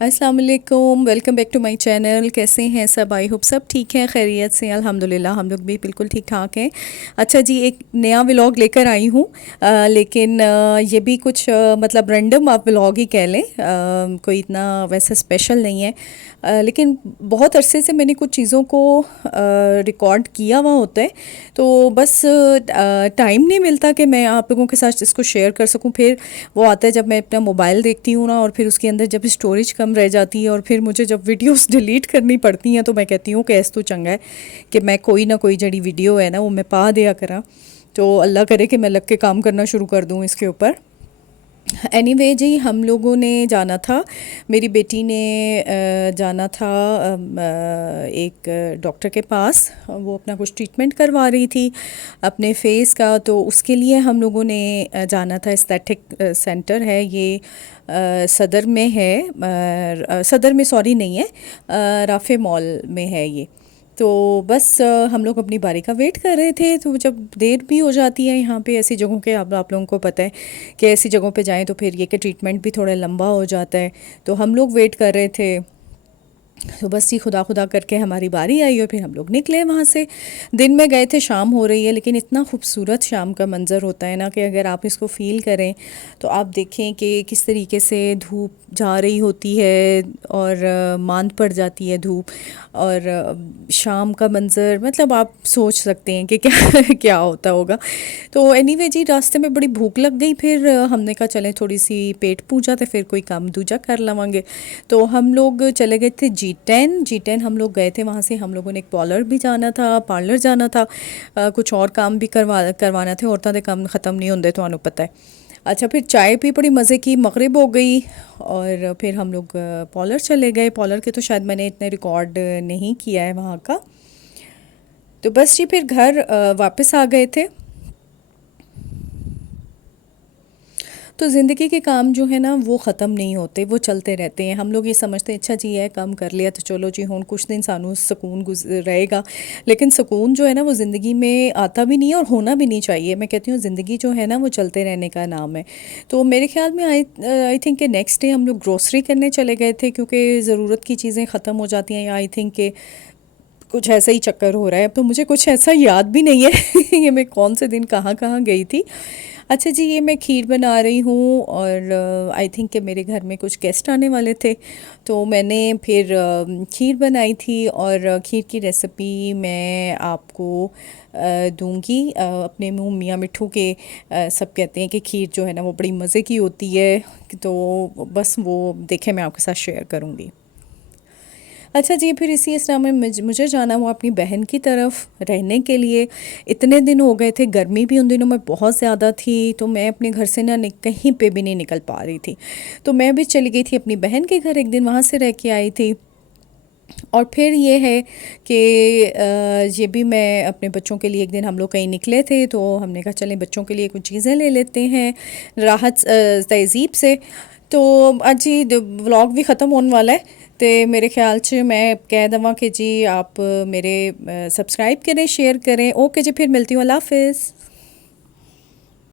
अस्सलाम वालेकुम, welcome back to my channel. कैसे हैं सब? आई होप सब ठीक हैं, खैरियत से। अल्हम्दुलिल्लाह हम लोग भी बिल्कुल ठीक ठाक हैं। अच्छा जी, एक नया व्लॉग लेकर आई हूँ। लेकिन ये भी कुछ मतलब रैंडम आप व्लॉग ही कह लें। कोई इतना वैसे स्पेशल नहीं है। लेकिन बहुत अरसे से मैंने कुछ चीज़ों को रिकॉर्ड किया हुआ होता है, तो बस टाइम नहीं मिलता कि मैं आप लोगों के साथ इसको शेयर कर सकूं। फिर वो आता है जब मैं अपना मोबाइल देखती हूँ ना, और फिर उसके अंदर जब स्टोरेज कम रह जाती है और फिर मुझे जब वीडियोस डिलीट करनी पड़ती हैं, तो मैं कहती हूँ कि ऐसा तो चंगा है कि मैं कोई ना कोई जड़ी वीडियो है ना वो मैं पा दिया करा। तो अल्लाह करे कि मैं लग के काम करना शुरू कर दूँ इसके ऊपर। एनीवे जी, हम लोगों ने जाना था, मेरी बेटी ने जाना था एक डॉक्टर के पास। वो अपना कुछ ट्रीटमेंट करवा रही थी अपने फेस का, तो उसके लिए हम लोगों ने जाना था। एस्थेटिक सेंटर है ये, सदर में है। सदर में सॉरी नहीं है, राफे मॉल में है ये। तो बस हम लोग अपनी बारी का वेट कर रहे थे। तो जब देर भी हो जाती है यहाँ पे ऐसी जगहों के, आप लोगों को पता है कि ऐसी जगहों पे जाएं तो फिर ये कि ट्रीटमेंट भी थोड़ा लंबा हो जाता है। तो हम लोग वेट कर रहे थे। तो बस ही खुदा खुदा करके हमारी बारी आई और फिर हम लोग निकले वहाँ से। दिन में गए थे, शाम हो रही है, लेकिन इतना खूबसूरत शाम का मंज़र होता है ना कि अगर आप इसको फ़ील करें तो आप देखें कि किस तरीके से धूप जा रही होती है और मांद पड़ जाती है धूप। और शाम का मंज़र मतलब आप सोच सकते हैं कि क्या क्या होता होगा। तो एनीवे जी, रास्ते में बड़ी भूख लग गई। फिर हमने कहा चलें थोड़ी सी पेट पूजा तो फिर कोई काम दूजा कर लवांगे। तो हम लोग चले गए थे जी10 हम लोग गए थे। वहाँ से हम लोगों ने एक पार्लर जाना था। कुछ और काम भी करवाना थे। औरतां दे काम ख़त्म नहीं होंगे, तो पता है। अच्छा, फिर चाय पी, बड़ी मज़े की, मगरिब हो गई और फिर हम लोग पार्लर चले गए। पार्लर के तो शायद मैंने इतने रिकॉर्ड नहीं किया है वहाँ का। तो बस जी, फिर घर वापस आ गए थे। तो ज़िंदगी के काम जो है ना वो ख़त्म नहीं होते, वो चलते रहते हैं। हम लोग ये समझते हैं अच्छा जी है काम कर लिया तो चलो जी हुन कुछ दिन सानू सुकून रहेगा। लेकिन सुकून जो है ना वो ज़िंदगी में आता भी नहीं है और होना भी नहीं चाहिए। मैं कहती हूँ ज़िंदगी जो है ना वो चलते रहने का नाम है। तो मेरे ख्याल में आई थिंक कि नेक्स्ट डे हम लोग ग्रोसरी करने चले गए थे, क्योंकि ज़रूरत की चीज़ें ख़त्म हो जाती हैं। या आई थिंक कि कुछ ऐसा ही चक्कर हो रहा है। अब तो मुझे कुछ ऐसा याद भी नहीं है ये मैं कौन से दिन कहाँ कहाँ गई थी। अच्छा जी, ये मैं खीर बना रही हूँ और आई थिंक कि मेरे घर में कुछ गेस्ट आने वाले थे, तो मैंने फिर खीर बनाई थी। और खीर की रेसिपी मैं आपको दूंगी। अपने मुंह मियाँ मिट्ठू के सब कहते हैं कि खीर जो है ना वो बड़ी मज़े की होती है। तो बस वो देखें, मैं आपके साथ शेयर करूँगी। अच्छा जी, फिर इसी इसरा में मुझे जाना हुआ अपनी बहन की तरफ रहने के लिए। इतने दिन हो गए थे, गर्मी भी उन दिनों में बहुत ज़्यादा थी, तो मैं अपने घर से ना कहीं पे भी नहीं निकल पा रही थी। तो मैं भी चली गई थी अपनी बहन के घर, एक दिन वहाँ से रह के आई थी। और फिर ये है कि ये भी मैं अपने बच्चों के लिए, एक दिन हम लोग कहीं निकले थे तो हमने कहा चलें बच्चों के लिए कुछ चीज़ें ले लेते हैं राहत तहज़ीब से। तो आज जी व्लॉग भी ख़त्म होने वाला है। तो मेरे ख्याल से मैं कह दवा कि जी आप मेरे सब्सक्राइब करें, शेयर करें। ओके जी, फिर मिलती हूँ। अल्लाह हाफिज़।